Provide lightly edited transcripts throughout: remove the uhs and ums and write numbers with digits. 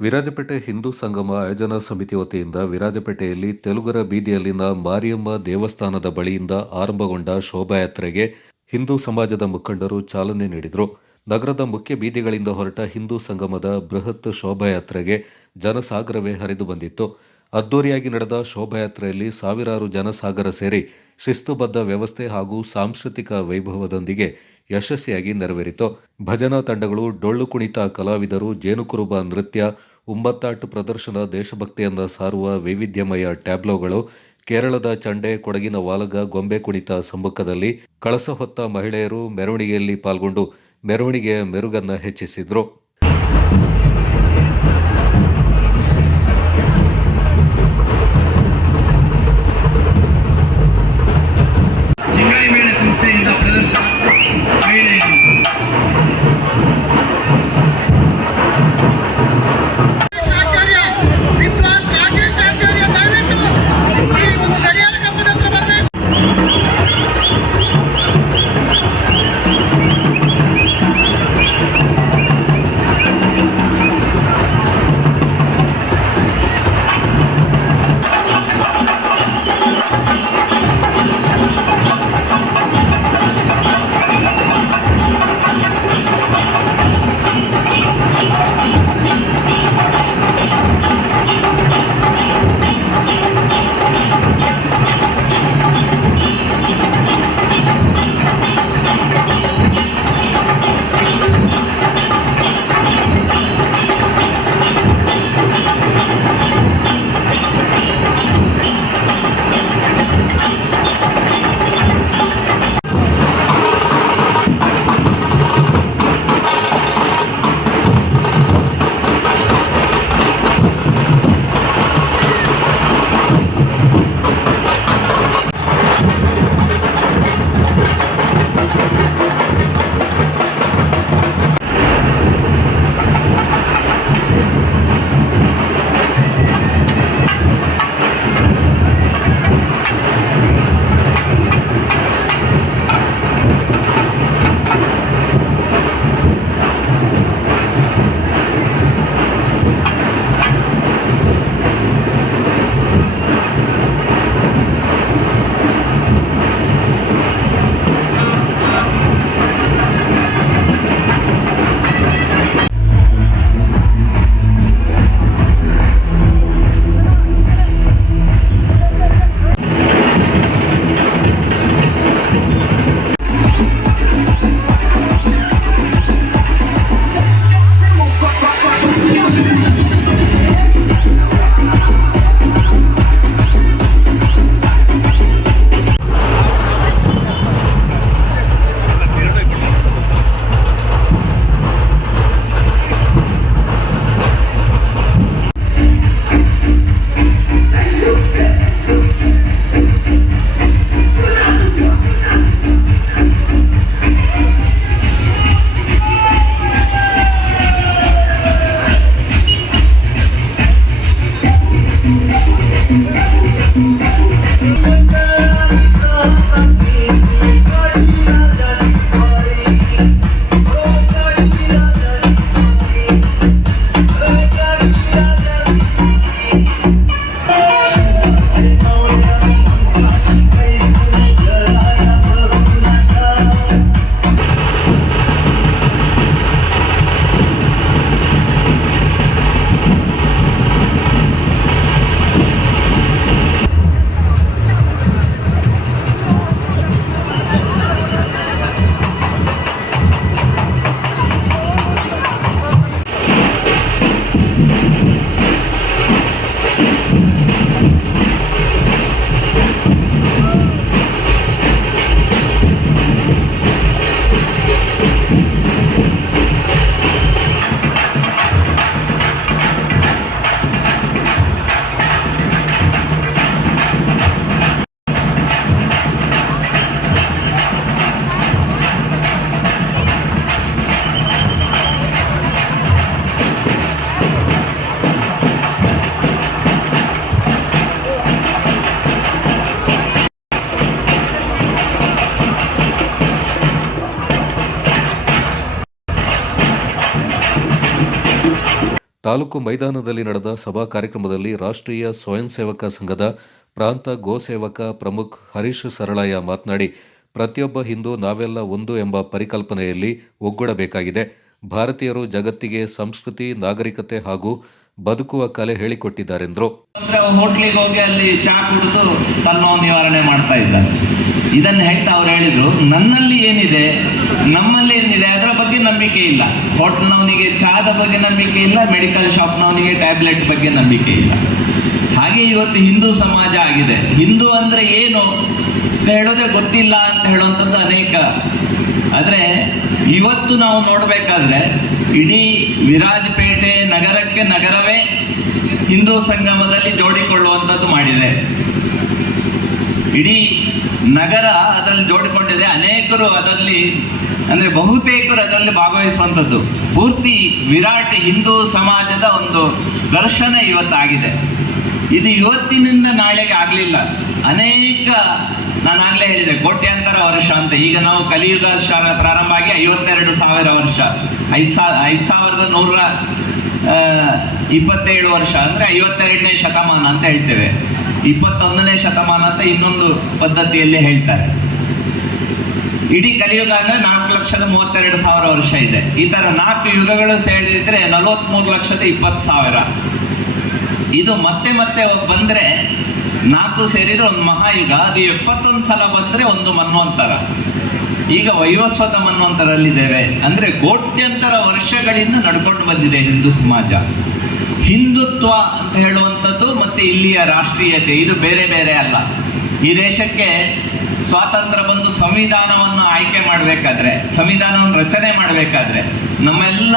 ವಿರಾಜಪೇಟೆ ಹಿಂದೂ ಸಂಗಮ ಆಯೋಜನಾ ಸಮಿತಿ ವತಿಯಿಂದ ವಿರಾಜಪೇಟೆಯಲ್ಲಿ ತೆಲುಗರ ಬೀದಿಯಲ್ಲಿನ ಮಾರಿಯಮ್ಮ ದೇವಸ್ಥಾನದ ಬಳಿಯಿಂದ ಆರಂಭಗೊಂಡ ಶೋಭಾಯಾತ್ರೆಗೆ ಹಿಂದೂ ಸಮಾಜದ ಮುಖಂಡರು ಚಾಲನೆ ನೀಡಿದರು. ನಗರದ ಮುಖ್ಯ ಬೀದಿಗಳಿಂದ ಹೊರಟ ಹಿಂದೂ ಸಂಗಮದ ಬೃಹತ್ ಶೋಭಾಯಾತ್ರೆಗೆ ಜನಸಾಗರವೇ ಹರಿದು ಬಂದಿತ್ತು. ಅದ್ದೂರಿಯಾಗಿ ನಡೆದ ಶೋಭಾಯಾತ್ರೆಯಲ್ಲಿ ಸಾವಿರಾರು ಜನಸಾಗರ ಸೇರಿ ಶಿಸ್ತುಬದ್ಧ ವ್ಯವಸ್ಥೆ ಹಾಗೂ ಸಾಂಸ್ಕೃತಿಕ ವೈಭವದೊಂದಿಗೆ ಯಶಸ್ವಿಯಾಗಿ ನೆರವೇರಿತು. ಭಜನಾ ತಂಡಗಳು, ಡೊಳ್ಳು ಕುಣಿತ ಕಲಾವಿದರು, ಜೇನುಕುರುಬ ನೃತ್ಯ, ಉಮ್ಮತ್ತಾಟ ಪ್ರದರ್ಶನ, ದೇಶಭಕ್ತಿಯನ್ನ ಸಾರುವ ವೈವಿಧ್ಯಮಯ ಟ್ಯಾಬ್ಲೋಗಳು, ಕೇರಳದ ಚಂಡೆ, ಕೊಡಗಿನ ವಾಲಗ, ಗೊಂಬೆ ಕುಣಿತ ಸಮ್ಮುಖದಲ್ಲಿ ಕಳಸ ಹೊತ್ತ ಮಹಿಳೆಯರು ಮೆರವಣಿಗೆಯಲ್ಲಿ ಪಾಲ್ಗೊಂಡು ಮೆರವಣಿಗೆಯ ಮೆರುಗನ್ನ ಹೆಚ್ಚಿಸಿದ್ರು. ತಾಲೂಕು ಮೈದಾನದಲ್ಲಿ ನಡೆದ ಸಭಾ ಕಾರ್ಯಕ್ರಮದಲ್ಲಿ ರಾಷ್ಟ್ರೀಯ ಸ್ವಯಂ ಸೇವಕ ಸಂಘದ ಪ್ರಾಂತ ಗೋಸೇವಕ ಪ್ರಮುಖ್ ಹರೀಶ್ ಸರಳಯ್ಯ ಮಾತನಾಡಿ, ಪ್ರತಿಯೊಬ್ಬ ಹಿಂದೂ ನಾವೆಲ್ಲ ಒಂದು ಎಂಬ ಪರಿಕಲ್ಪನೆಯಲ್ಲಿ ಒಗ್ಗೂಡಬೇಕಾಗಿದೆ. ಭಾರತೀಯರು ಜಗತ್ತಿಗೆ ಸಂಸ್ಕೃತಿ, ನಾಗರಿಕತೆ ಹಾಗೂ ಬದುಕುವ ಕಲೆ ಹೇಳಿಕೊಟ್ಟಿದ್ದಾರೆಂದರು. ಹೋಟ್ಲಿಗೆ ಹೋಗಿ ಅಲ್ಲಿ ಚಾ ಕುಡಿದು ತನ್ನೋ ನಿವಾರಣೆ ಮಾಡ್ತಾ ಇದ್ದಾರೆ. ಇದನ್ನು ಹೇಳ್ತಾ ಅವ್ರು ಹೇಳಿದ್ರು, ನನ್ನಲ್ಲಿ ಏನಿದೆ, ನಮ್ಮಲ್ಲಿ ಏನಿದೆ ಅದರ ಬಗ್ಗೆ ನಂಬಿಕೆ ಇಲ್ಲ. ಹೋಟ್ಲ್ನವನಿಗೆ ಚಹಾದ ಬಗ್ಗೆ ನಂಬಿಕೆ ಇಲ್ಲ, ಮೆಡಿಕಲ್ ಶಾಪ್ನವನಿಗೆ ಟ್ಯಾಬ್ಲೆಟ್ ಬಗ್ಗೆ ನಂಬಿಕೆ ಇಲ್ಲ. ಹಾಗೆ ಇವತ್ತು ಹಿಂದೂ ಸಮಾಜ ಆಗಿದೆ. ಹಿಂದೂ ಅಂದರೆ ಏನು ಅಂತ ಹೇಳೋದೇ ಗೊತ್ತಿಲ್ಲ ಅಂತ ಹೇಳುವಂಥದ್ದು ಅನೇಕ. ಆದರೆ ಇವತ್ತು ನಾವು ನೋಡಬೇಕಾದ್ರೆ ಇಡೀ ವಿರಾಜಪೇಟೆ ನಗರಕ್ಕೆ ನಗರವೇ ಹಿಂದೂ ಸಂಗಮದಲ್ಲಿ ಜೋಡಿಕೊಳ್ಳುವಂಥದ್ದು ಮಾಡಿದೆ. ಇಡೀ ನಗರ ಅದರಲ್ಲಿ ಜೋಡಿಕೊಂಡಿದೆ. ಅನೇಕರು ಅದರಲ್ಲಿ ಅಂದರೆ ಬಹುತೇಕರು ಅದರಲ್ಲಿ ಭಾಗವಹಿಸುವಂಥದ್ದು. ಪೂರ್ತಿ ವಿರಾಟ್ ಹಿಂದೂ ಸಮಾಜದ ಒಂದು ದರ್ಶನ ಇವತ್ತಾಗಿದೆ. ಇದು ಇವತ್ತಿನಿಂದ ನಾಳೆಗೆ ಆಗಲಿಲ್ಲ. ಅನೇಕ, ನಾನಾಗಲೇ ಹೇಳಿದೆ, ಕೋಟ್ಯಾಂತರ ವರ್ಷ ಅಂತ. ಈಗ ನಾವು ಕಲಿಯುಗ ಪ್ರಾರಂಭ ಆಗಿ 52,000 ವರ್ಷ, 5,127 ವರ್ಷ ಅಂದರೆ 52ನೇ ಶತಮಾನ ಅಂತ ಹೇಳ್ತೇವೆ. 21ನೇ ಶತಮಾನ ಅಂತ ಇನ್ನೊಂದು ಪದ್ಧತಿಯಲ್ಲಿ ಹೇಳ್ತಾರೆ. ಇಡೀ ಕಲಿಯುಗ ಅಂದರೆ 4,32,000 ವರ್ಷ ಇದೆ. ಈ ಥರ 4 ಯುಗಗಳು ಸೇರಿದ್ರೆ 43,20,000. ಇದು ಮತ್ತೆ ಮತ್ತೆ ಬಂದರೆ 4 ಸೇರಿದರೆ ಒಂದು ಮಹಾಯುಗ. ಅದು 71 ಸಲ ಬಂದರೆ ಒಂದು ಮನ್ವಂತರ. ಈಗ ವೈವಸ್ವತ ಮನ್ವಂತರಲ್ಲಿದ್ದೇವೆ. ಅಂದರೆ ಕೋಟ್ಯಂತರ ವರ್ಷಗಳಿಂದ ನಡ್ಕೊಂಡು ಬಂದಿದೆ ಹಿಂದೂ ಸಮಾಜ. ಹಿಂದುತ್ವ ಅಂತ ಹೇಳುವಂಥದ್ದು ಮತ್ತು ಇಲ್ಲಿಯ ರಾಷ್ಟ್ರೀಯತೆ ಇದು ಬೇರೆ ಬೇರೆ ಅಲ್ಲ. ಈ ದೇಶಕ್ಕೆ ಸ್ವಾತಂತ್ರ್ಯ ಬಂದು ಸಂವಿಧಾನವನ್ನು ಆಯ್ಕೆ ಮಾಡಬೇಕಾದ್ರೆ, ಸಂವಿಧಾನವನ್ನು ರಚನೆ ಮಾಡಬೇಕಾದ್ರೆ ನಮ್ಮೆಲ್ಲ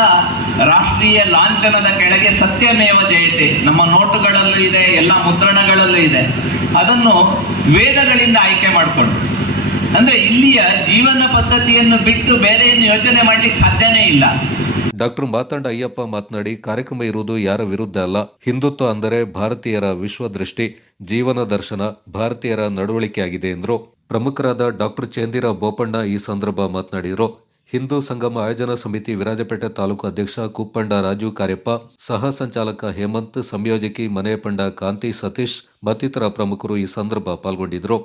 ರಾಷ್ಟ್ರೀಯ ಲಾಂಛನದ ಕೆಳಗೆ ಸತ್ಯಮೇವ ಜಯತೆ ನಮ್ಮ ನೋಟುಗಳಲ್ಲೂ ಇದೆ, ಎಲ್ಲ ಮುದ್ರಣಗಳಲ್ಲೂ ಇದೆ. ಅದನ್ನು ವೇದಗಳಿಂದ ಆಯ್ಕೆ ಮಾಡಿಕೊಂಡು, ಅಂದರೆ ಇಲ್ಲಿಯ ಜೀವನ ಪದ್ಧತಿಯನ್ನು ಬಿಟ್ಟು ಬೇರೆ ಏನು ಯೋಚನೆ ಮಾಡಲಿಕ್ಕೆ ಸಾಧ್ಯನೇ ಇಲ್ಲ. ಡಾಕ್ಟರ್ ಮಾತಂಡ ಅಯ್ಯಪ್ಪ ಮಾತನಾಡಿ, ಕಾರ್ಯಕ್ರಮ ಇರುವುದು ಯಾರ ವಿರುದ್ಧ ಅಲ್ಲ. ಹಿಂದುತ್ವ ಅಂದರೆ ಭಾರತೀಯರ ವಿಶ್ವದೃಷ್ಟಿ, ಜೀವನ ದರ್ಶನ, ಭಾರತೀಯರ ನಡವಳಿಕೆಯಾಗಿದೆ ಎಂದರು. ಪ್ರಮುಖರಾದ ಡಾಕ್ಟರ್ ಚೇಂದಿರ ಬೋಪಣ್ಣ ಈ ಸಂದರ್ಭ ಮಾತನಾಡಿದರು. ಹಿಂದೂ ಸಂಗಮ ಆಯೋಜನಾ ಸಮಿತಿ ವಿರಾಜಪೇಟೆ ತಾಲೂಕು ಅಧ್ಯಕ್ಷ ಕುಪ್ಪಂಡ ರಾಜು ಕಾರ್ಯಪ್ಪ, ಸಹ ಸಂಚಾಲಕ ಹೇಮಂತ್, ಸಂಯೋಜಕಿ ಮನೆಯಪಂಡ ಕಾಂತಿ ಸತೀಶ್ ಮತ್ತಿತರ ಪ್ರಮುಖರು ಈ ಸಂದರ್ಭ ಪಾಲ್ಗೊಂಡಿದ್ದರು.